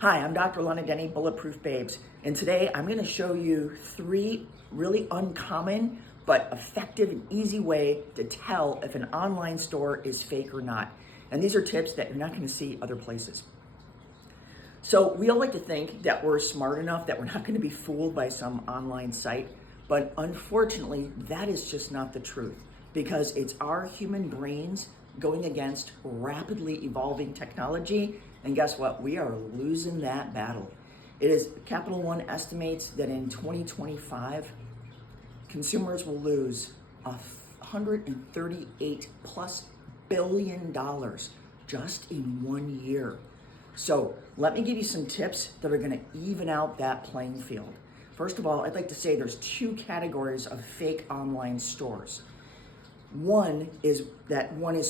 Hi, I'm Dr. Lonna Denny, Bulletproof Babes, and today I'm going to show you 3 really uncommon but effective and easy way to tell if an online store is fake or not. And these are tips that you're not going to see other places. So we all like to think that we're smart enough that we're not going to be fooled by some online site, but unfortunately that is just not the truth, because it's our human brains going against rapidly evolving technology. And guess what? We are losing that battle. It is Capital One estimates that in 2025, consumers will lose $138 plus billion just in 1 year. So let me give you some tips that are going to even out that playing field. First of all, I'd like to say there's 2 categories of fake online stores. One is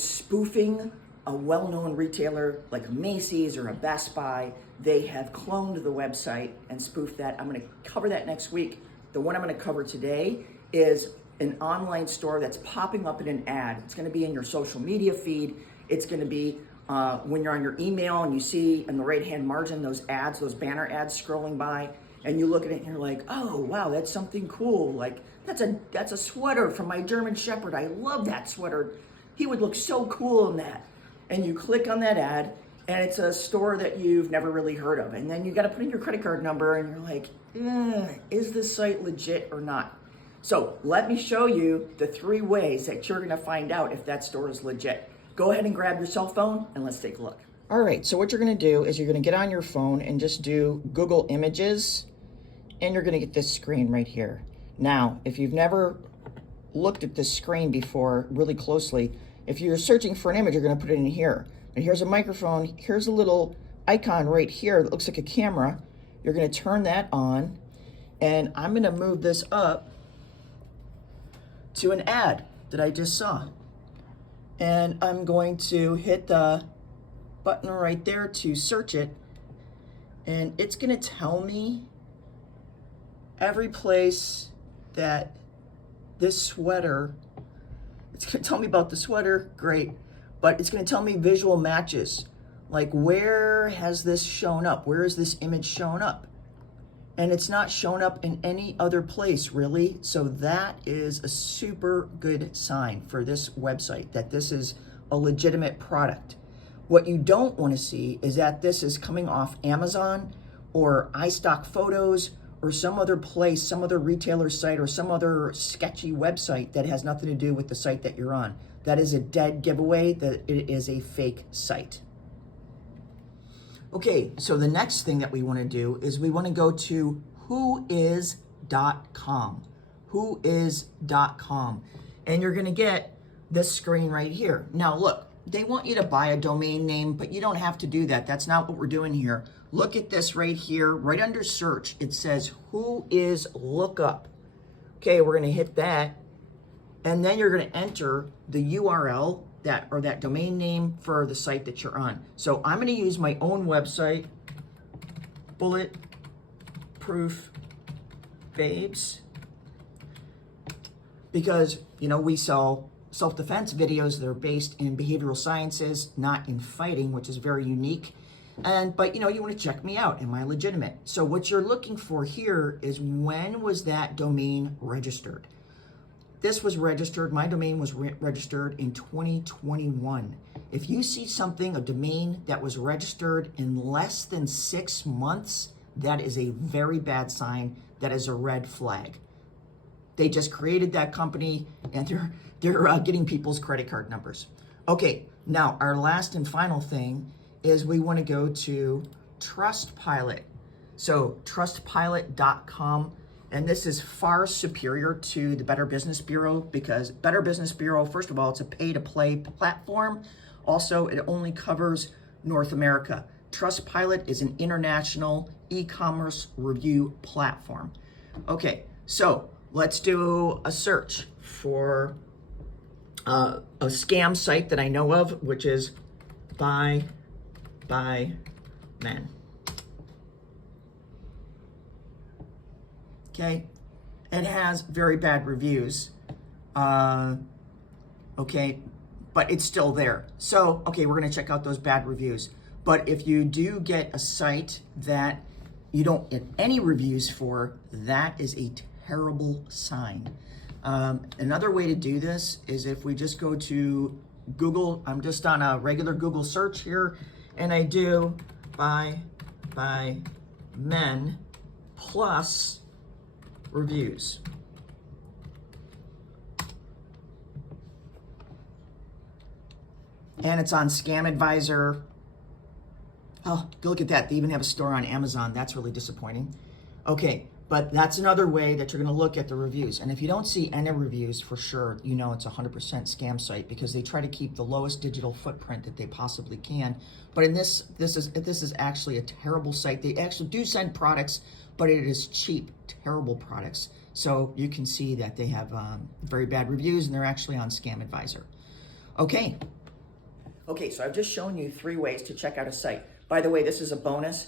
spoofing a well-known retailer like a Macy's or a Best Buy. They have cloned the website and spoofed that. I'm going to cover that next week. The one I'm going to cover today is an online store that's popping up in an ad. It's going to be in your social media feed. It's going to be when you're on your email and you see in the right-hand margin those ads, those banner ads scrolling by, and you look at it and you're like, oh, wow, that's something cool. Like, that's a sweater from my German Shepherd. I love that sweater. He would look so cool in that. And you click on that ad, and it's a store that you've never really heard of. And then you got to put in your credit card number, and you're like, is this site legit or not? So let me show you the 3 ways that you're going to find out if that store is legit. Go ahead and grab your cell phone, and let's take a look. All right, so what you're going to do is you're going to get on your phone and just do Google Images, and you're going to get this screen right here. Now, if you've never looked at this screen before really closely, if you're searching for an image, you're going to put it in here. And here's a microphone. Here's a little icon right here that looks like a camera. You're going to turn that on, and I'm going to move this up to an ad that I just saw. And I'm going to hit the button right there to search it, and it's going to tell me every place that this sweater, it's going to tell me about the sweater, great, but it's going to tell me visual matches. Like, where has this shown up? Where is this image shown up? And it's not shown up in any other place, really. So that is a super good sign for this website, that this is a legitimate product. What you don't want to see is that this is coming off Amazon or iStock Photos or some other place, some other retailer site or some other sketchy website that has nothing to do with the site that you're on. That is a dead giveaway that it is a fake site. Okay, so the next thing that we want to do is we want to go to whois.com. Whois.com. And you're going to get this screen right here. Now look, they want you to buy a domain name, but you don't have to do that. That's not what we're doing here. Look at this right here, right under search. It says Who Is Lookup. Okay, we're going to hit that. And then you're going to enter the URL that domain name for the site that you're on. So I'm going to use my own website, Bulletproof Babes, because, we sell self-defense videos that are based in behavioral sciences, not in fighting, which is very unique. But you want to check me out. Am I legitimate? So what you're looking for here is, when was that domain registered? This was registered, my domain was registered in 2021. If you see something, a domain that was registered in less than 6 months, that is a very bad sign. That is a red flag. They just created that company, and they're getting people's credit card numbers. Okay, now our last and final thing is we want to go to Trustpilot. So trustpilot.com. And this is far superior to the Better Business Bureau, because Better Business Bureau, first of all, it's a pay-to-play platform. Also, it only covers North America. Trustpilot is an international e-commerce review platform. Okay, so let's do a search for a scam site that I know of, which is Buy Men. Okay, it has very bad reviews. Okay, but it's still there. So, okay, we're gonna check out those bad reviews. But if you do get a site that you don't get any reviews for, that is a terrible sign. Another way to do this is if we just go to Google, I'm just on a regular Google search here, and I do by men plus reviews. And it's on Scam Advisor. Oh, look at that. They even have a store on Amazon. That's really disappointing. Okay, but that's another way that you're going to look at the reviews. And if you don't see any reviews, for sure, you know it's a 100% scam site, because they try to keep the lowest digital footprint that they possibly can. But in this is actually a terrible site. They actually do send products, but it is cheap, terrible products. So you can see that they have very bad reviews, and they're actually on Scam Advisor. Okay, so I've just shown you 3 ways to check out a site. By the way, this is a bonus.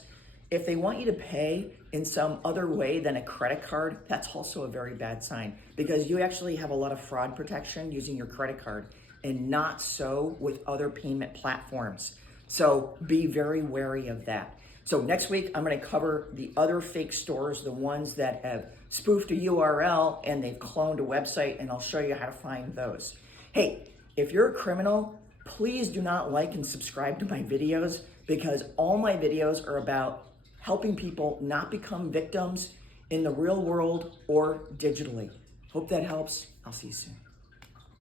If they want you to pay in some other way than a credit card, that's also a very bad sign, because you actually have a lot of fraud protection using your credit card, and not so with other payment platforms. So be very wary of that. So next week, I'm going to cover the other fake stores, the ones that have spoofed a URL and they've cloned a website, and I'll show you how to find those. Hey, if you're a criminal, please do not like and subscribe to my videos, because all my videos are about helping people not become victims in the real world or digitally. Hope that helps. I'll see you soon.